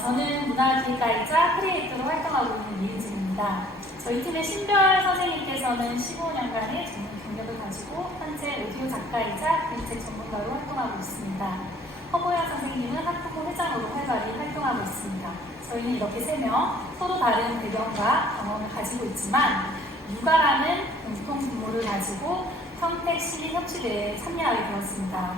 저는 문화기획가이자 크리에이터로 활동하고 있는 이은진입니다. 저희 팀의 신별 선생님께서는 15년간의 전문 경력을 가지고 현재 오디오 작가이자 그림책 전문가로 활동하고 있습니다. 허보야 선생님은 학부모 회장으로 활발히 활동하고 있습니다. 저희는 이렇게 3명 서로 다른 배경과 경험을 가지고 있지만 육아라는 공통 분모를 가지고 평택 시민협치대회에 참여하게 되었습니다.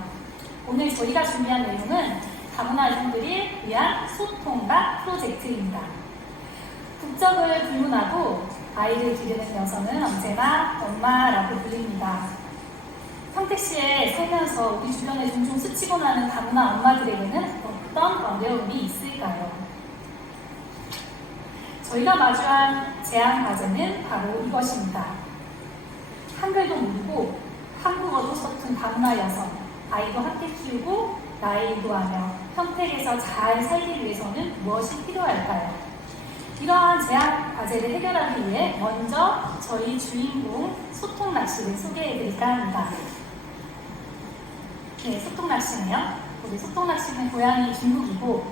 오늘 저희가 준비한 내용은 다문화 아이들을 위한 소통과 프로젝트입니다. 국적을 불문하고 아이를 기르는 여성은 언제나 엄마라고 불립니다. 평택시에 살면서 우리 주변에 종종 스치고 나는 다문화 엄마들에게는 어떤 어려움이 있을까요? 저희가 마주한 제안 과제는 바로 이것입니다. 한글도 모르고 한국어도 서툰 다문화 여성, 아이도 함께 키우고 나이도 하며 평택에서 잘 살기 위해서는 무엇이 필요할까요? 이러한 제안 과제를 해결하기 위해 먼저 저희 주인공 소통낚시를 소개해드릴까 합니다. 네, 소통낚시는요. 우리 소통낚시는 고향이 중국이고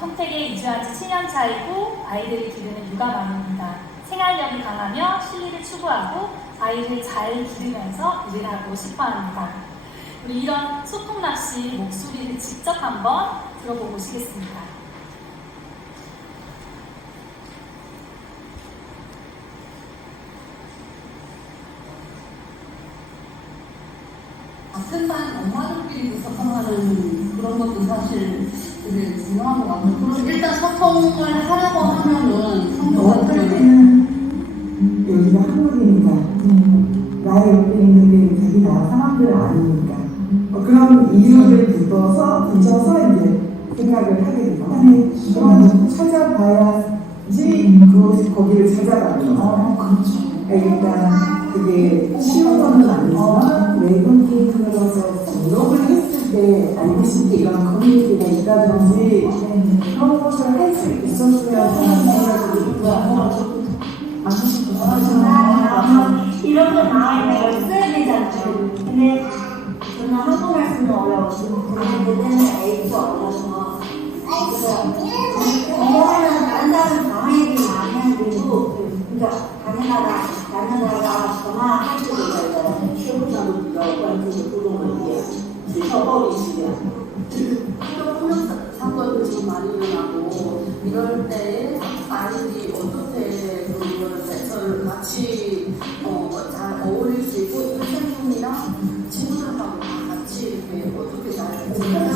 평택에 이주한 지 7년 차이고 아이들을 기르는 육아맘입니다. 생활력이 강하며 실리를 추구하고 아이를 잘 기르면서 일을 하고 싶어합니다. 우리 이런 소통낚시 목소리를 직접 한번 들어보고 오시겠습니다. 끝난 엄마들끼리 소통하는 그런 것도 사실 되게 중요한 것 같아요. 그래서 일단 소통을 하려고 하면은 어떨 때는 여기가 한국이니까 나의 옆에 있는 게 자기 나라 사람들을 아니니까 그런 이유를 붙여서 이제 생각을 하게 되고 그런 찾아봐야지 거기를 찾아가는 거예요. 그렇죠. 그러니까 그게 쉬운 건 아니지만 외국인 들어서 노력을 했을 때 알고 싶게 이런 커뮤니티가 있다든지 그런 것을 할 수 있었으면 하는 생각이 들고요. 이런 거 나와있는 걸 써야 되잖아요. 근데 저는 한국말 쓰면 어려워서 그들은 A가 어려서 그래서 공부하면 다른 사람 강한 얘기 많이 하고 그러니까 다른 나라가 전화할 때 있어요. 최고자는 관계의 부동을 위해 서법이 있으면 폭력 사건도 지금 많이 일어나고 이럴 때 아이들이 어떻게 그걸 대처를 같이 잘 어울릴 수 있고 선생님이랑 친구들하고 같이 이렇게 어떻게 잘 해야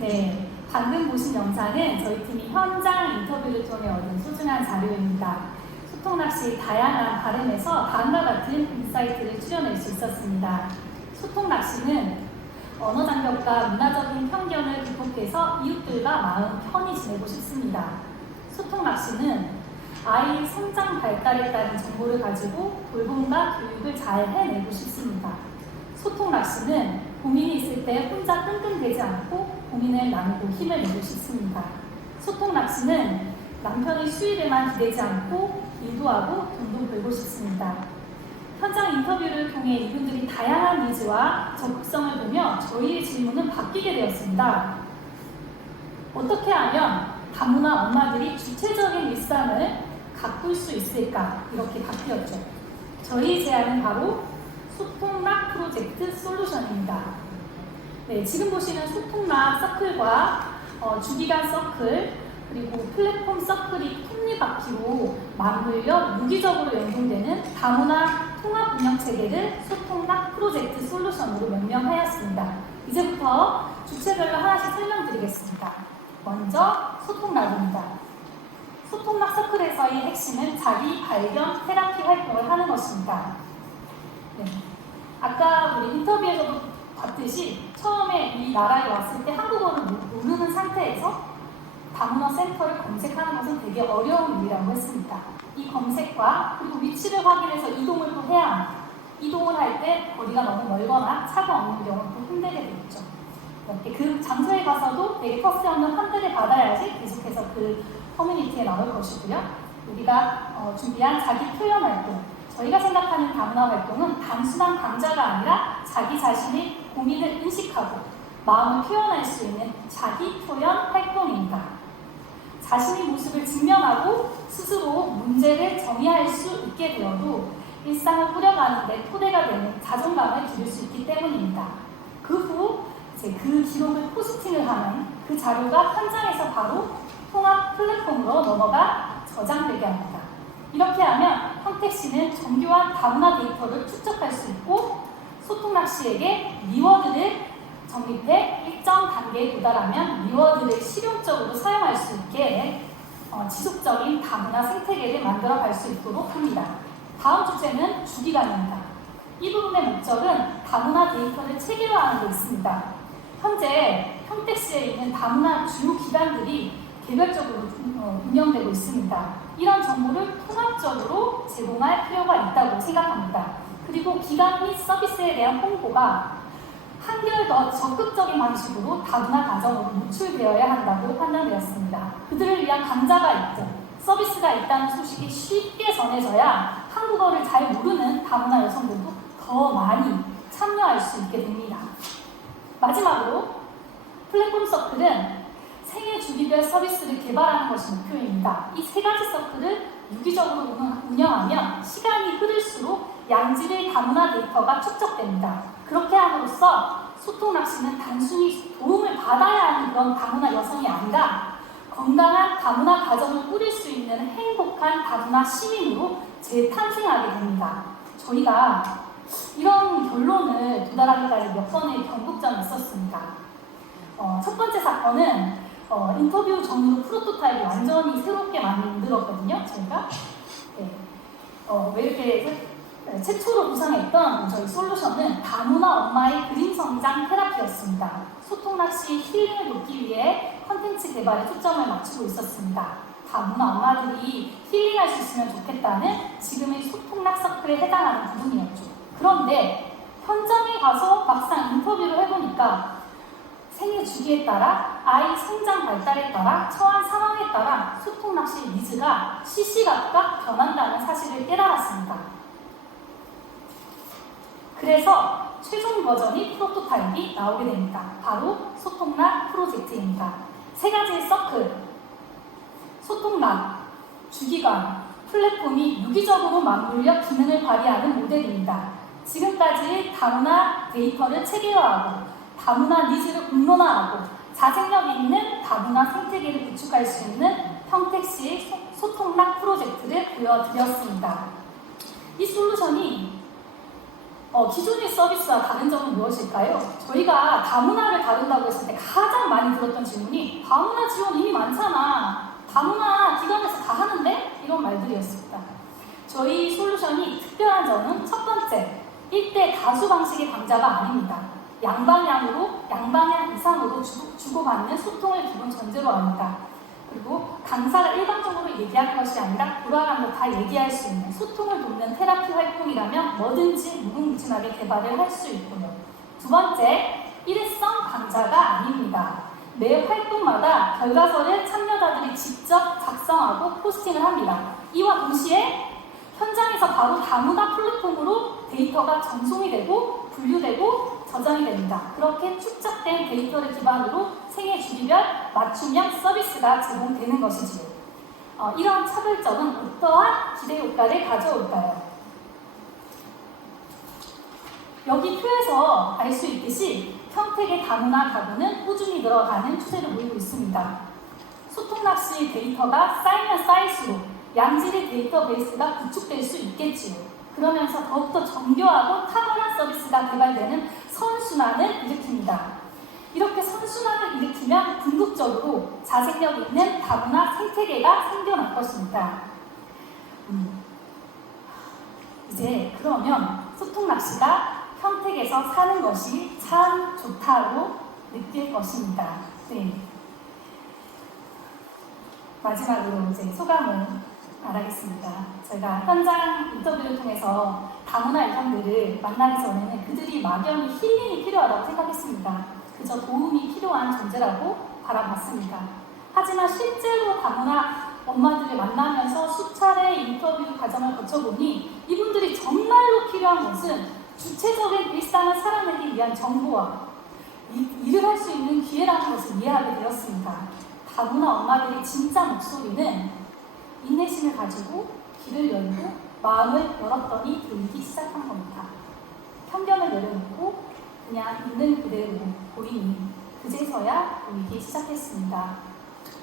네, 방금 보신 영상은 저희 팀이 현장 인터뷰를 통해 얻은 소중한 자료입니다. 소통낚시의 다양한 발음에서 다음과 같은 인사이트를 추려낼 수 있었습니다. 소통낚시는 언어 장벽과 문화적인 편견을 극복해서 이웃들과 마음 편히 지내고 싶습니다. 소통낚시는 아이 성장 발달에 따른 정보를 가지고 돌봄과 교육을 잘 해내고 싶습니다. 소통낚시는 고민이 있을 때 혼자 끙끙대지 않고 고민을 나누고 힘을 내고 싶습니다. 소통낚시는 남편의 수입에만 기대지 않고 일도 하고 돈도 벌고 싶습니다. 현장 인터뷰를 통해 이분들이 다양한 니즈와 적극성을 보며 저희의 질문은 바뀌게 되었습니다. 어떻게 하면 다문화 엄마들이 주체적인 일상을 가꿀 수 있을까? 이렇게 바뀌었죠. 저희 제안은 바로 소통락 프로젝트 솔루션입니다. 네, 지금 보시는 소통락 서클과 주기간 서클 그리고 플랫폼 서클이 톱니바퀴로 맞물려 유기적으로 연동되는 다문화 통합 운영 체계를 소통락 프로젝트 솔루션으로 명명하였습니다. 이제부터 주체별로 하나씩 설명드리겠습니다. 먼저 소통락입니다. 소통락 서클에서의 핵심은 자기 발견 테라피 활동을 하는 것입니다. 네. 아까 우리 인터뷰에서도 봤듯이 처음에 이 나라에 왔을 때 한국어를 모르는 상태에서 다문화 센터를 검색하는 것은 되게 어려운 일이라고 했습니다. 이 검색과 그리고 위치를 확인해서 이동을 또 해야 합니다. 이동을 할 때 거리가 너무 멀거나 차가 없는 경우는 또 힘들게 되겠죠. 이렇게 그 장소에 가서도 되게 터스없는 환대를 받아야지 계속해서 그 커뮤니티에 나올 것이고요. 우리가 준비한 자기 표현 활동, 저희가 생각하는 다문화 활동은 단순한 강좌가 아니라 자기 자신의 고민을 인식하고 마음을 표현할 수 있는 자기 표현 활동입니다. 자신의 모습을 직면하고 스스로 문제를 정의할 수 있게 되어도 일상을 꾸려가는 데 토대가 되는 자존감을 기를 수 있기 때문입니다. 그 후 그 기록을 포스팅을 하는 그 자료가 현장에서 바로 통합 플랫폼으로 넘어가 저장되게 합니다. 이렇게 하면 평택시는 정교한 다문화 데이터를 축적할 수 있고 소통낚시에게 리워드를 적립해 일정 단계에 도달하면 리워드를 실용적으로 사용할 수 있게 지속적인 다문화 생태계를 만들어갈 수 있도록 합니다. 다음 주제는 주기간입니다. 이 부분의 목적은 다문화 데이터를 체계화하는 데 있습니다. 현재 평택시에 있는 다문화 주요 기관들이 개별적으로 운영되고 있습니다. 이런 정보를 통합적으로 제공할 필요가 있다고 생각합니다. 그리고 기관 및 서비스에 대한 홍보가 한결 더 적극적인 방식으로 다문화 가정으로 노출되어야 한다고 판단되었습니다. 그들을 위한 강좌가 있고 서비스가 있다는 소식이 쉽게 전해져야 한국어를 잘 모르는 다문화 여성들도 더 많이 참여할 수 있게 됩니다. 마지막으로 플랫폼 서클은 생애 주기별 서비스를 개발하는 것이 목표입니다. 이 세 가지 서클을 유기적으로 운영하면 시간이 흐를수록 양질의 다문화 데이터가 축적됩니다. 그렇게 함으로써 소통낚시는 단순히 도움을 받아야 하는 그런 다문화 여성이 아니라 건강한 다문화 가정을 꾸릴 수 있는 행복한 다문화 시민으로 재탄생하게 됩니다. 저희가 이런 결론을 도달하기까지 몇 번의 변곡점이 있었습니다. 첫 번째 사건은 인터뷰 전후 프로토타입을 완전히 새롭게 만들었거든요, 저희가. 네. 왜 이렇게 최초로 구상했던 저희 솔루션은 다문화 엄마의 그림 성장 테라피였습니다. 소통낚시 힐링을 돕기 위해 컨텐츠 개발에 초점을 맞추고 있었습니다. 다문화 엄마들이 힐링할 수 있으면 좋겠다는 지금의 소통락 서클에 해당하는 부분이었죠. 그런데 현장에 가서 막상 인터뷰를 해보니까 생애 주기에 따라 아이 성장 발달에 따라 처한 상황에 따라 소통낚시 니즈가 시시각각 변한다는 사실을 깨달았습니다. 그래서 최종 버전이 프로토타입이 나오게 됩니다. 바로 소통락 프로젝트입니다. 세 가지의 서클, 소통락, 주기관, 플랫폼이 유기적으로 맞물려 기능을 발휘하는 모델입니다. 지금까지 다문화 데이터를 체계화하고 다문화 니즈를 공론화하고 자생력 있는 다문화 생태계를 구축할 수 있는 평택시의 소통락 프로젝트를 보여드렸습니다. 이 솔루션이 기존의 서비스와 다른 점은 무엇일까요? 저희가 다문화를 다룬다고 했을 때 가장 많이 들었던 질문이 다문화 지원 이미 많잖아. 다문화 기관에서 다 하는데? 이런 말들이었습니다. 저희 솔루션이 특별한 점은 첫 번째, 1대 다수 방식의 강좌가 아닙니다. 양방향 이상으로 주고받는 소통을 기본 전제로 합니다. 그리고 강사가 일방적으로 얘기할 것이 아니라 돌아가면서 다 얘기할 수 있는 소통을 돕는 테라피 활동이라면 뭐든지 무궁무진하게 개발을 할 수 있고요. 두 번째, 일회성 강좌가 아닙니다. 매 활동마다 결과서를 참여자들이 직접 작성하고 포스팅을 합니다. 이와 동시에 현장에서 바로 다문화 플랫폼으로 데이터가 전송이 되고 분류되고 저장이 됩니다. 그렇게 축적된 데이터를 기반으로 생애 주기별 맞춤형 서비스가 제공되는 것이지요. 이러한 차별점은 어떠한 기대 효과를 가져올까요? 여기 표에서 알 수 있듯이 평택의 다문화 가구는 꾸준히 늘어가는 추세를 보이고 있습니다. 소통낚시 데이터가 쌓이면 쌓일수록 양질의 데이터베이스가 구축될 수 있겠지요. 그러면서 더욱더 정교하고 탁월한 서비스가 개발되는 선순환을 일으킵니다. 이렇게 선순환을 일으키면 궁극적으로 자생력 있는 다문화 생태계가 생겨날 것입니다. 이제 그러면 소통낚시가 평택에서 사는 것이 참 좋다고 느낄 것입니다. 네. 마지막으로 이제 소감을 말하겠습니다. 저희가 현장 인터뷰를 통해서 다문화 일원들을 만나기 전에는 그들이 막연히 힐링이 필요하다고 생각했습니다. 그저 도움이 필요한 존재라고 바라봤습니다. 하지만 실제로 다문화 엄마들을 만나면서 수차례 인터뷰 과정을 거쳐보니 이분들이 정말로 필요한 것은 구체적인 일상을 살아내기 위한 정보와 일을 할 수 있는 기회라는 것을 이해하게 되었습니다. 다문화 엄마들의 진짜 목소리는 인내심을 가지고 귀를 열고 마음을 열었더니 들리기 시작한 겁니다. 편견을 내려놓고 그냥 있는 그대로 보이니 그제서야 보이기 시작했습니다.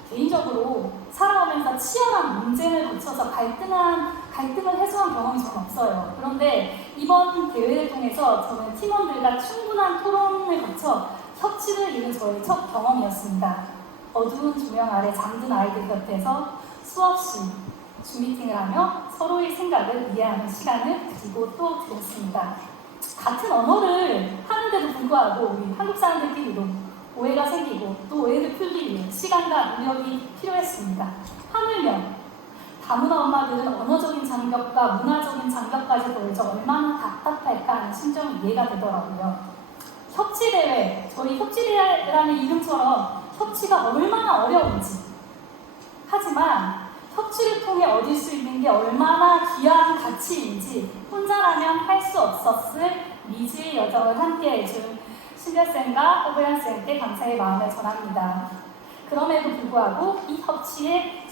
개인적으로 살아오면서 치열한 논쟁을 거쳐서 갈등을 해소한 경험이 저는 없어요. 그런데 이번 대회를 통해서 저는 팀원들과 충분한 토론을 거쳐 협치를 이룬 저의 첫 경험이었습니다. 어두운 조명 아래 잠든 아이들 곁에서 수없이 줌미팅을 하며 서로의 생각을 이해하는 시간을 드리고 또 드렸습니다. 같은 언어를 하는데도 불구하고 우리 한국 사람들끼리도 오해가 생기고 또 오해를 풀기 위해 시간과 노력이 필요했습니다. 하물며 다문화 엄마들은 언어적인 장벽과 문화적인 장벽까지 더해져 얼마나 답답할까 하는 심정이 이해가 되더라고요. 협치대회, 저희 협치대회라는 이름처럼 협치가 얼마나 어려운지, 하지만 협치를 통해 얻을 수 있는 게 얼마나 귀한 가치인지 혼자라면 할 수 없었을 미지의 여정을 함께 해준 신별쌤과 호부연쌤께 감사의 마음을 전합니다. 그럼에도 불구하고 이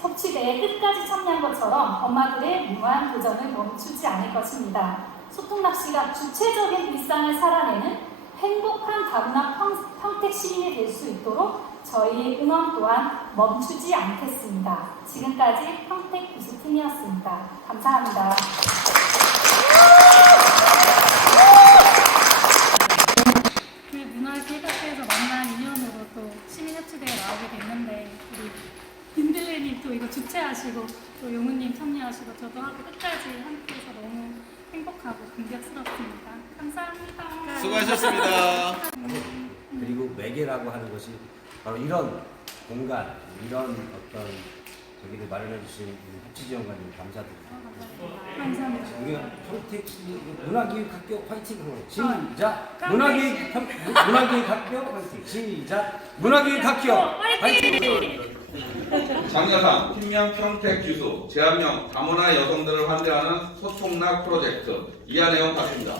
협치대에 끝까지 참여한 것처럼 엄마들의 무한 도전을 멈추지 않을 것입니다. 소통낚시가 주체적인 일상을 살아내는 행복한 다문화 평택 시민이 될 수 있도록 저희의 응원 또한 멈추지 않겠습니다. 지금까지 평택 교수팀이었습니다. 감사합니다. 문화기획학회에서 만난 인연으로 또 시민협치대에 나오게 됐는데 우리 빈들레님 또 이거 주최하시고 또 용우님 참여하시고 저도 하고 끝까지 함께해서 너무 행복하고 감격스럽습니다. 감사합니다. 수고하셨습니다. 그리고 매개라고 하는 것이 바로 이런 공간, 이런 어떤 저기를 마련해 주신 협치지원관님 감사드립니다. 감사합니다. 우리가 평택 문화기획학교 화이팅! 시작! 문화기획학교 화이팅! 시작! 문화기획학교 화이팅! 장려상 팀명 평택 주소 제한명 다문화 여성들을 환대하는 소통락 프로젝트 이하 내용 같습니다.